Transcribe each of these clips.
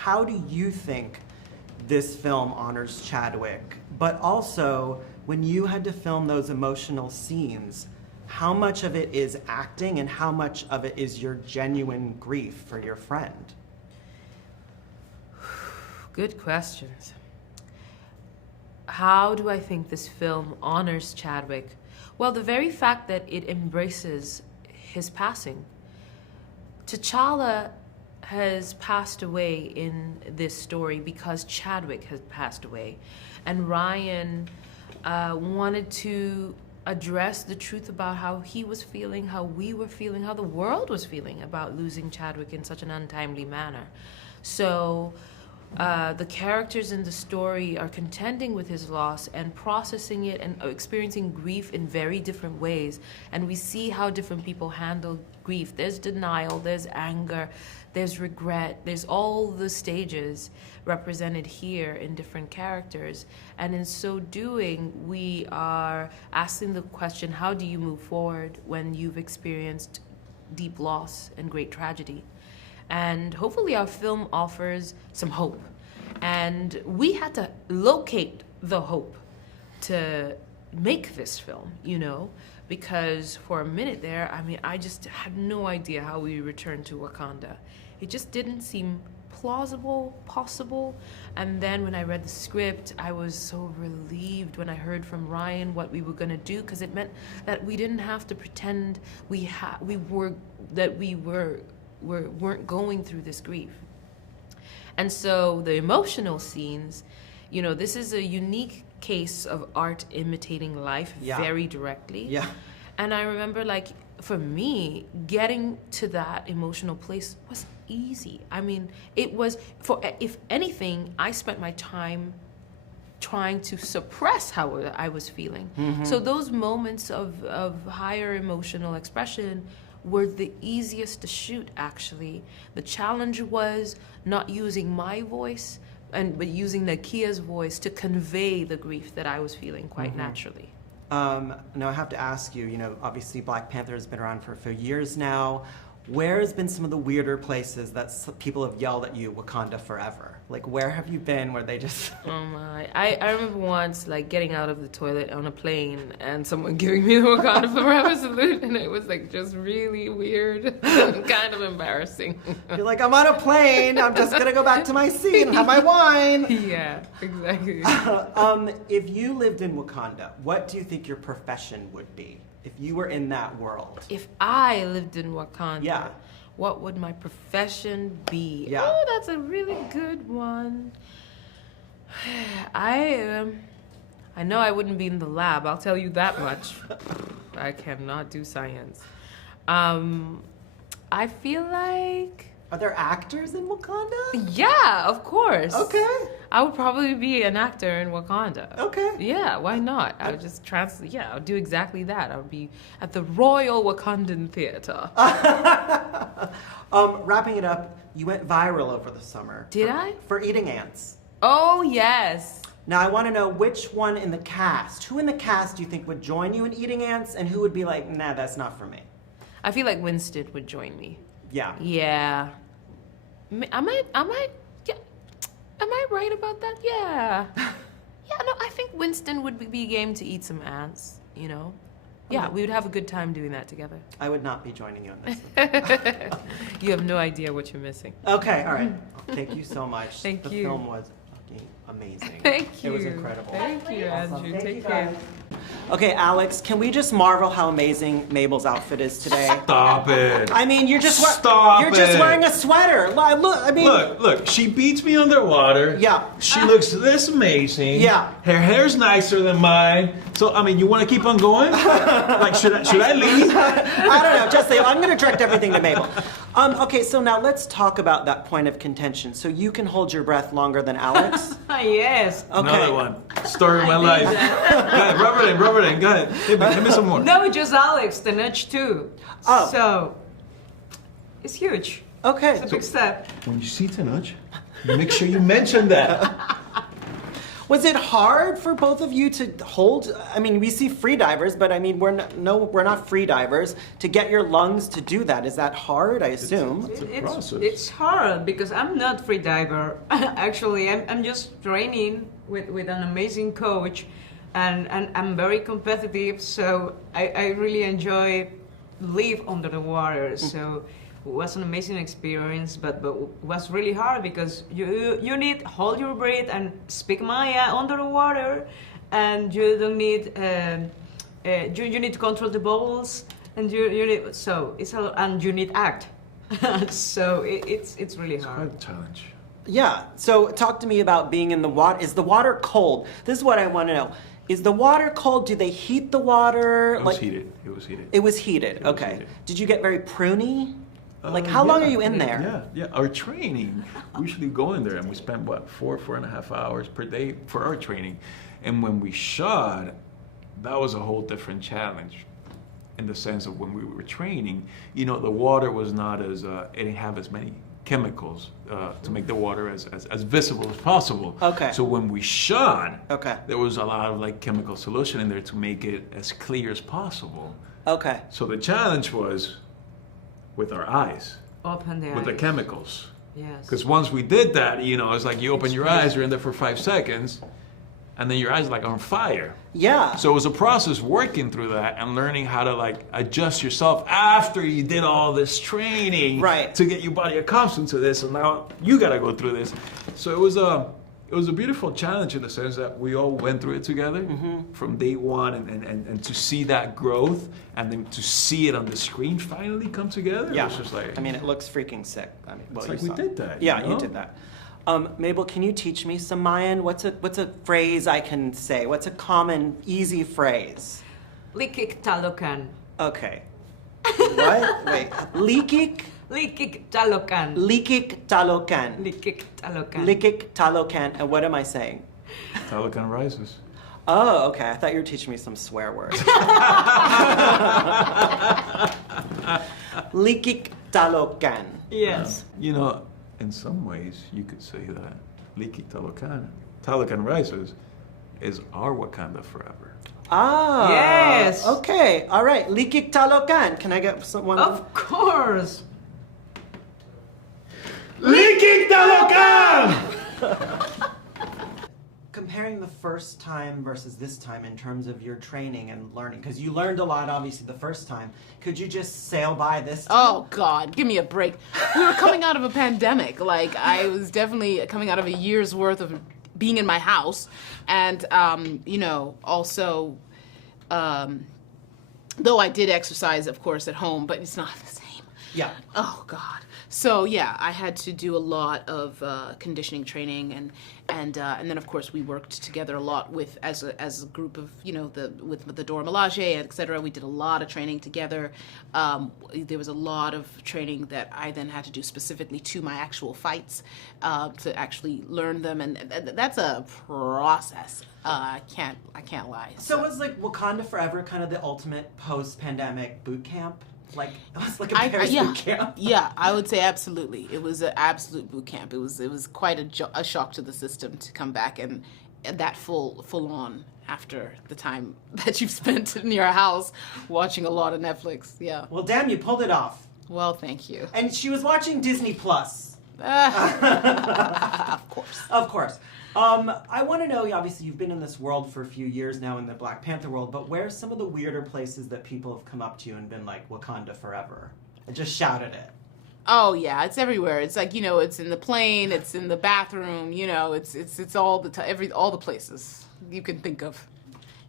how do you think this film honors Chadwick? But also, when you had to film those emotional scenes, how much of it is acting and how much of it is your genuine grief for your friend? Good questions. How do I think this film honors Chadwick? Well, the very fact that it embraces his passing. T'Challa has passed away in this story because Chadwick has passed away. And Ryan wanted to address the truth about how he was feeling, how we were feeling, how the world was feeling about losing Chadwick in such an untimely manner. So the characters in the story are contending with his loss and processing it and experiencing grief in very different ways. And we see how different people handle grief. There's denial, there's anger, there's regret, there's all the stages represented here in different characters. And in so doing, we are asking the question, how do you move forward when you've experienced deep loss and great tragedy? And hopefully our film offers some hope. And we had to locate the hope to make this film, you know, because for a minute there, I mean, I just had no idea how we returned to Wakanda. It just didn't seem plausible, possible. And then when I read the script, I was so relieved when I heard from Ryan what we were gonna do, because it meant that we didn't have to pretend weren't going through this grief. And so the emotional scenes, you know, this is a unique case of art imitating life very directly. Yeah. And I remember, like, for me, getting to that emotional place was easy. I mean, it was, if anything, I spent my time trying to suppress how I was feeling. Mm-hmm. So those moments of higher emotional expression were the easiest to shoot, actually. The challenge was not using my voice, but using Nakia's voice to convey the grief that I was feeling quite naturally. Now I have to ask you, you know, obviously Black Panther has been around for a few years now. Where has been some of the weirder places that people have yelled at you, Wakanda Forever? Like, where have you been where they just... Oh my, I remember once, like, getting out of the toilet on a plane and someone giving me the Wakanda Forever salute, and it was, like, just really weird and kind of embarrassing. You're like, I'm on a plane, I'm just gonna go back to my seat and have my wine. Yeah, exactly. If you lived in Wakanda, what do you think your profession would be? If you were in that world? If I lived in Wakanda, yeah, what would my profession be? Yeah. Oh, that's a really good one. I know I wouldn't be in the lab, I'll tell you that much. I cannot do science. I feel like... Are there actors in Wakanda? Yeah, of course. Okay. I would probably be an actor in Wakanda. Okay. Yeah, why not? I would just I would do exactly that. I would be at the Royal Wakandan Theater. Wrapping it up, you went viral over the summer. Did I? For eating ants. Oh, yes. Now I want to know which one in the cast, who in the cast do you think would join you in eating ants and who would be like, nah, that's not for me? I feel like Winston would join me. Yeah. Yeah. Am I right about that? Yeah. Yeah, no, I think Winston would be game to eat some ants, you know? Yeah, we would have a good time doing that together. I would not be joining you on this one. You have no idea what you're missing. Okay, all right. Thank you so much. Thank you. The film was fucking amazing. Thank you. It was incredible. Thank you, Awesome. Andrew. Thank you, Take care. guys. Okay, Alex, can we just marvel how amazing Mabel's outfit is today? Stop it. I mean, you're just just wearing a sweater. Look, I mean, look, she beats me underwater. Yeah. She looks this amazing. Yeah. Her hair's nicer than mine. So, I mean, you want to keep on going? Like, should I leave? I don't know, just say, I'm going to direct everything to Mabel. Okay, so now let's talk about that point of contention. So you can hold your breath longer than Alex? Yes. Okay. Another one. Story of my life. Go ahead, rub it in. Go ahead. Give me some more. No, just Alex, the nudge too. Oh. So, it's huge. Okay. It's a big step. When you see Tenoch, make sure you mention that. Was it hard for both of you to hold? I mean, we see free divers, but I mean, we're not free divers. To get your lungs to do that, is that hard? I assume. It's a process. It's hard because I'm not free diver. Actually, I'm just training with an amazing coach, and I'm very competitive. So I really enjoy live under the water. So it was an amazing experience, but it was really hard because you need hold your breath and speak Maya under the water, and you don't need you need to control the bubbles, and you need and you need act. So it's really hard. Quite a challenge. Yeah. So talk to me about being in the water. Is the water cold? This is what I want to know. Is the water cold? Do they heat the water? It was heated. It was heated. It was heated. It was Okay. heated. Did you get very pruny? Like, how long are you in there? Yeah. Our training, we usually go in there and we spend, 4.5 hours per day for our training. And when we shot, that was a whole different challenge in the sense of when we were training, the water was not as, it didn't have as many chemicals to make the water as visible as possible. Okay. So when we shot, Okay. there was a lot of cemical solution in there to make it as clear as possible. Okay. So the challenge was with our eyes, Open the with the eyes. chemicals. Yes. Because once we did that, it's like you open your eyes, you're in there for 5 seconds, and then your eyes are like on fire. Yeah. So it was a process working through that and learning how to adjust yourself after you did all this training, Right. to get your body accustomed to this, and now you got to go through this. So it was a beautiful challenge in the sense that we all went through it together from day one, and to see that growth and then to see it on the screen finally come together. Yeah. It was just like, I mean, it looks freaking sick. I mean, well, it's like you we saw. did that. Yeah, you you know? did that. Mabel, can you teach me some Mayan? What's a phrase I can say? What's a common, easy phrase? Likik talokan. Okay. What? Wait. Likik? Likik talokan. Likik talokan. Likik talokan. Likik talokan. And what am I saying? Talokan rises. Oh, okay. I thought you were teaching me some swear words. Likik talokan. Yes. In some ways, you could say that Liki Talokan Rises is our Wakanda Forever. Ah. Yes. Okay. All right. Likik talokan. Can I get someone? Of course. Liki Talokan! Comparing the first time versus this time in terms of your training and learning, because you learned a lot obviously the first time. Could you just sail by this time? Oh God, give me a break. We were coming out of a pandemic. I was definitely coming out of a year's worth of being in my house, and also, though I did exercise, of course, at home, but it's not the same. Yeah. Oh God. So yeah, I had to do a lot of conditioning training, and then of course we worked together a lot with as a group of with the Dora Milaje, etc. We did a lot of training together. There was a lot of training that I then had to do specifically to my actual fights to actually learn them, and that's a process. I can't lie. So was like Wakanda Forever kind of the ultimate post-pandemic boot camp? Like it was like a Paris boot camp. Yeah, I would say absolutely. It was an absolute boot camp. It was quite a shock to the system to come back and that full on after the time that you've spent in your house watching a lot of Netflix. Yeah. Well, damn, you pulled it off. Well, thank you. And she was watching Disney Plus. Of course. Of course. I want to know, obviously, you've been in this world for a few years now in the Black Panther world, but where's some of the weirder places that people have come up to you and been like, Wakanda Forever? And just shouted it. Oh yeah, it's everywhere. It's like, it's in the plane, it's in the bathroom, it's all the places you can think of.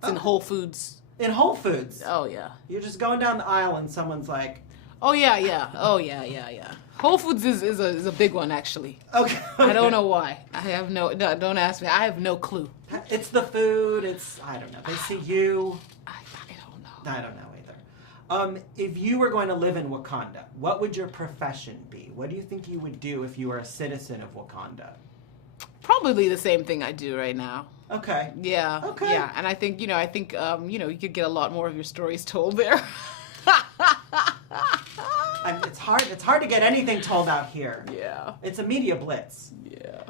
It's in Whole Foods. In Whole Foods? Oh yeah. You're just going down the aisle and someone's like... Oh yeah. Whole Foods is a big one, actually. Okay. I don't know why. Don't ask me. I have no clue. It's the food, I don't know. They see you. I don't know. I don't know either. If you were going to live in Wakanda, what would your profession be? What do you think you would do if you were a citizen of Wakanda? Probably the same thing I do right now. Okay. Yeah. Okay. Yeah, and I think you could get a lot more of your stories told there. It's hard to get anything told out here. Yeah. It's a media blitz. Yeah.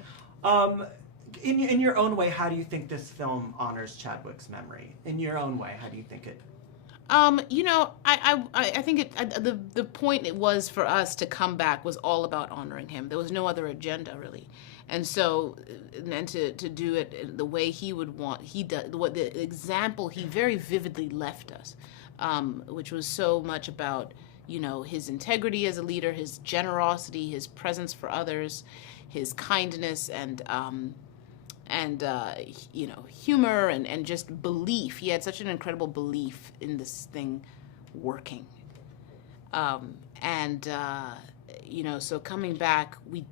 In your own way, how do you think this film honors Chadwick's memory? In your own way, how do you think it? I think the point it was for us to come back was all about honoring him. There was no other agenda really, and so and to do it the way he would want. What the example he very vividly left us, which was so much about his integrity as a leader, his generosity, his presence for others, his kindness, and humor and just belief. He had such an incredible belief in this thing working. So coming back, we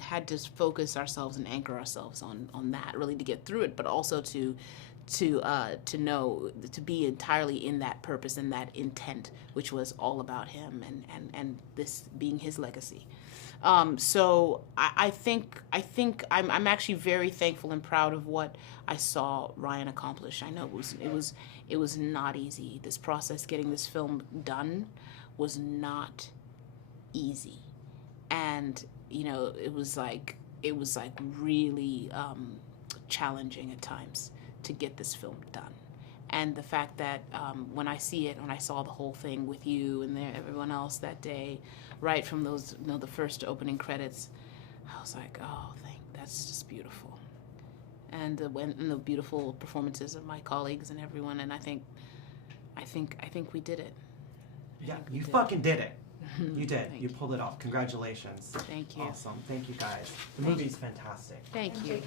had to focus ourselves and anchor ourselves on that really to get through it, but also to know, to be entirely in that purpose and that intent, which was all about him and this being his legacy. So I think I'm actually very thankful and proud of what I saw Ryan accomplish. I know it was not easy. This process, getting this film done, was not easy, and it was like really challenging at times to get this film done. And the fact that when I saw the whole thing with you and everyone else that day, right from those, the first opening credits, I was like, oh, that's just beautiful. And the beautiful performances of my colleagues and everyone, and I think we did it. Yeah, you fucking did it. You did. You pulled it off. Congratulations. Thank you. Awesome. Thank you guys. The movie's fantastic. Thank you.